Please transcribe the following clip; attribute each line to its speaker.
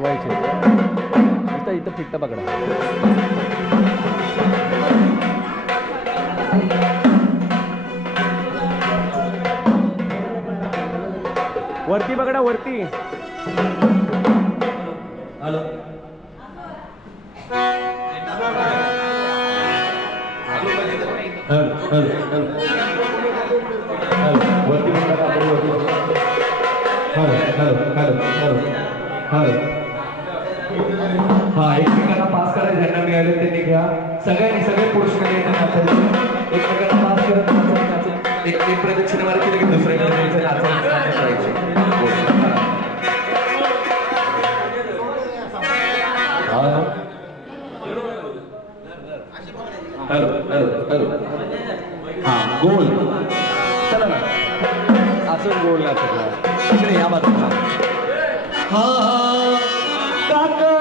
Speaker 1: वाचवायचे इथं इथं फिट्ट पकडा. वरती पकडा वरती.
Speaker 2: Hello. Hello hello hello. Hello वरती hello hello hello hello. Hello. हा एकमेकांना पास करायला ज्यांना मिळाले त्यांनी घ्या सगळ्यांनी सगळे पुरुष नाचायचे एकमेकांना पास करत एक एक प्रदक्षिणा मारली केली की दुसऱ्या प्रदक्षिणा नाचत नाचत राहायचे हा. हॅलो. हॅलो हॅलो हा गोल. चला ना.
Speaker 1: असं गोल नाचत इकडे या बाजूला.
Speaker 2: हा.
Speaker 1: Doctor.